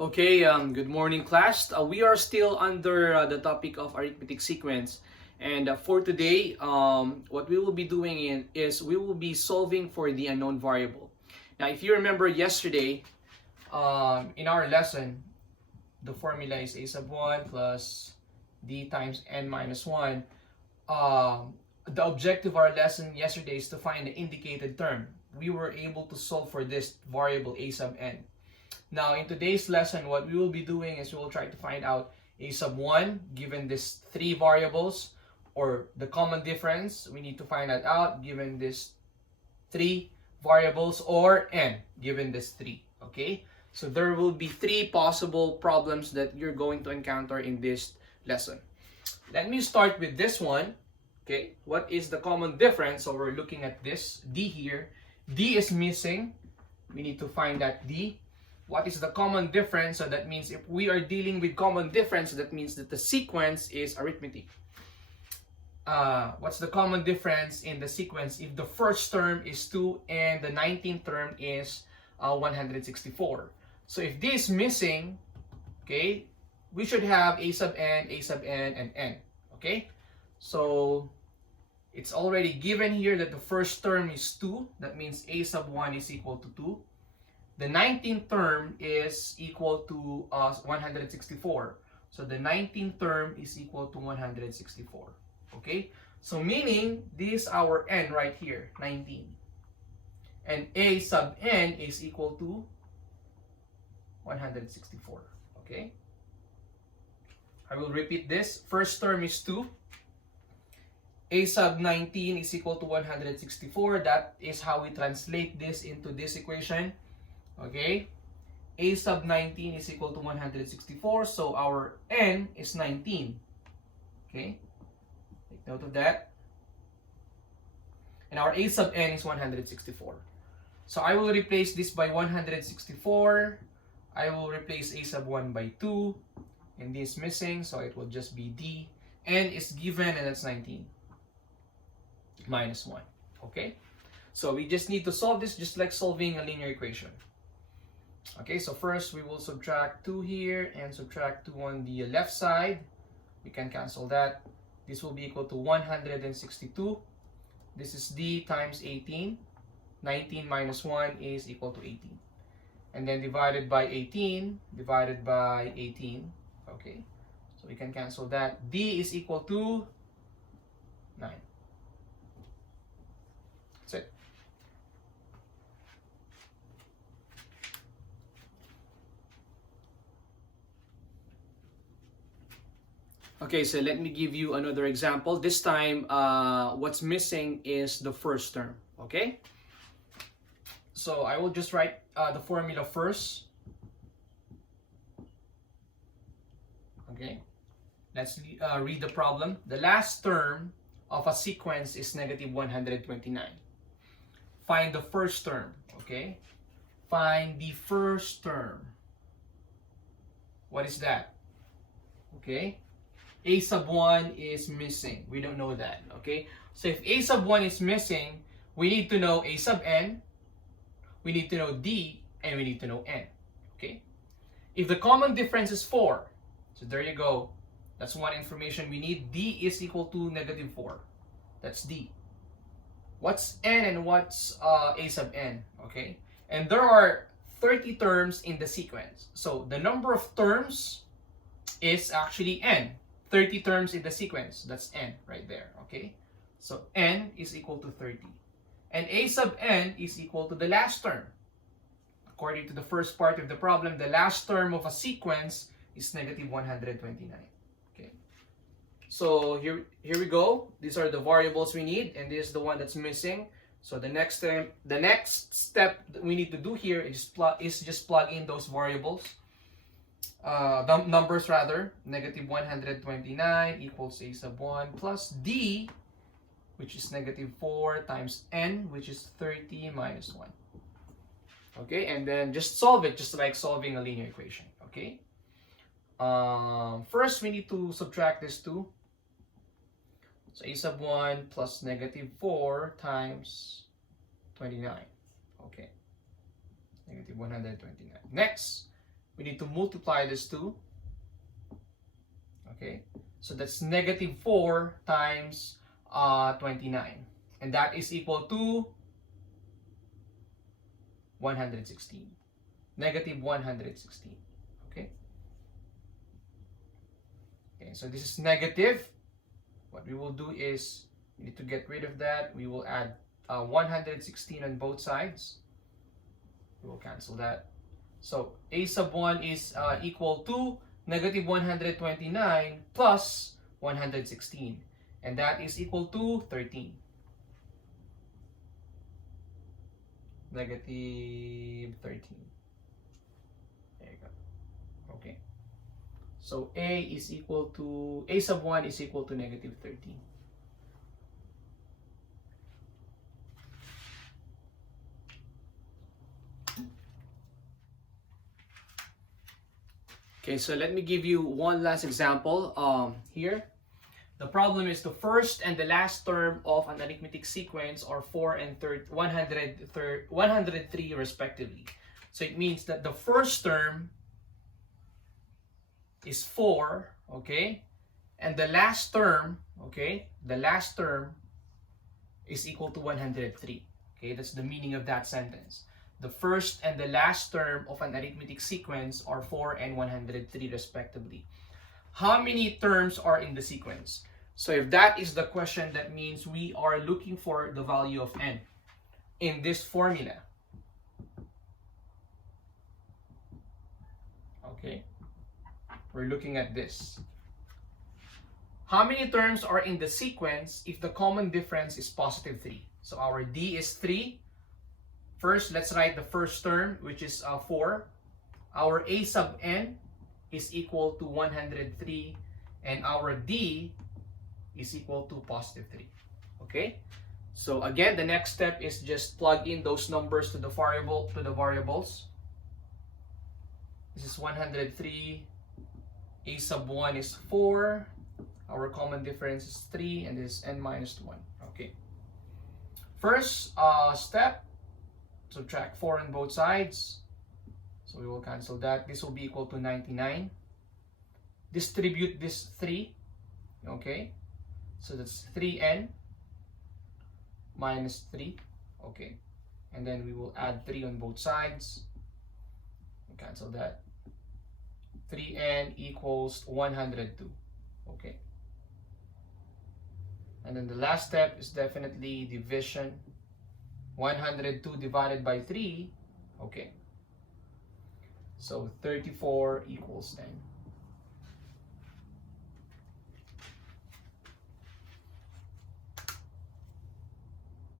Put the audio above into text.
Okay, good morning class. We are still under the topic of arithmetic sequence. And for today, what we will be doing is we will be solving for the unknown variable. Now, if you remember yesterday, in our lesson, the formula is a sub 1 plus d times n minus 1. The objective of our lesson yesterday is to find the indicated term. We were able to solve for this variable a sub n. Now, in today's lesson, what we will be doing is we will try to find out a sub 1 given these three variables, or the common difference. We need to find that out given these three variables, or n given this three. Okay, so there will be three possible problems that you're going to encounter in this lesson. Let me start with this one. Okay, what is the common difference? So we're looking at this d here. D is missing. We need to find that d. What is the common difference? So that means if we are dealing with common difference, that means that the sequence is arithmetic. What's the common difference in the sequence if the first term is 2 and the 19th term is 164? So if this is missing, okay, we should have a sub n, and n. Okay, so it's already given here that the first term is 2. That means a sub 1 is equal to 2. The 19th term is equal to 164. So the 19th term is equal to 164. Okay? So meaning this is our n right here, 19. And a sub n is equal to 164. Okay? I will repeat this. First term is 2. A sub 19 is equal to 164. That is how we translate this into this equation. Okay, a sub 19 is equal to 164, so our n is 19. Okay, take note of that. And our a sub n is 164. So I will replace this by 164. I will replace a sub 1 by 2. And this is missing, so it will just be d. N is given, and that's 19. Minus 1. Okay, so we just need to solve this just like solving a linear equation. Okay, so first we will subtract 2 here and subtract 2 on the left side. We can cancel that. This will be equal to 162. This is d times 18. 19 minus 1 is equal to 18. And then divided by 18, divided by 18. Okay, so we can cancel that. D is equal to 9. That's it. Okay, so let me give you another example. This time, what's missing is the first term, okay? So I will just write the formula first. Okay, let's read the problem. The last term of a sequence is negative 129. Find the first term, okay? Find the first term. What is that? Okay? A sub 1 is missing. We don't know that, okay? So if a sub 1 is missing, we need to know a sub n, we need to know d, and we need to know n, okay? If the common difference is 4, so there you go. That's one information we need. D is equal to negative 4. That's d. What's n and what's a sub n, okay? And there are 30 terms in the sequence. So the number of terms is actually n. 30 terms in the sequence, that's n right there, okay? So n is equal to 30. And a sub n is equal to the last term. According to the first part of the problem, the last term of a sequence is negative 129, okay? So here we go. These are the variables we need, and this is the one that's missing. So the next step that we need to do here is just plug in those variables. Numbers rather. Negative 129 equals a sub 1 plus d, which is negative 4 times n, which is 30 minus 1. Okay, and then just solve it just like solving a linear equation. Okay, first we need to subtract this 2. So a sub 1 plus negative 4 times 29. Okay, negative 129. Next, we need to multiply this 2. Okay, so that's negative 4 times 29. And that is equal to 116. Negative 116. Okay. Okay, so this is negative. What we will do is, we need to get rid of that. We will add 116 on both sides. We will cancel that. So a sub 1 is equal to negative 129 plus 116. And that is equal to 13. Negative 13. There you go. Okay. So a sub 1 is equal to negative 13. Okay, so let me give you one last example here. The problem is the first and the last term of an arithmetic sequence are 4 and 103 respectively. So it means that the first term is 4, okay? And the last term, okay? The last term is equal to 103. Okay, that's the meaning of that sentence. The first and the last term of an arithmetic sequence are 4 and 103 respectively. How many terms are in the sequence? So if that is the question, that means we are looking for the value of n in this formula. Okay, we're looking at this. How many terms are in the sequence if the common difference is positive 3? So our D is 3. First, let's write the first term, which is 4. Our A sub n is equal to 103, and our D is equal to positive 3. Okay? So again, the next step is just plug in those numbers to the variables. This is 103. A sub 1 is 4. Our common difference is 3, and this is n minus 1. Okay. First step, subtract 4 on both sides. So we will cancel that. This will be equal to 99. Distribute this 3. Okay. So that's 3n minus 3. Okay. And then we will add 3 on both sides. Cancel that. 3n equals 102. Okay. And then the last step is definitely division. 102 divided by 3. Okay. So 34 equals 10.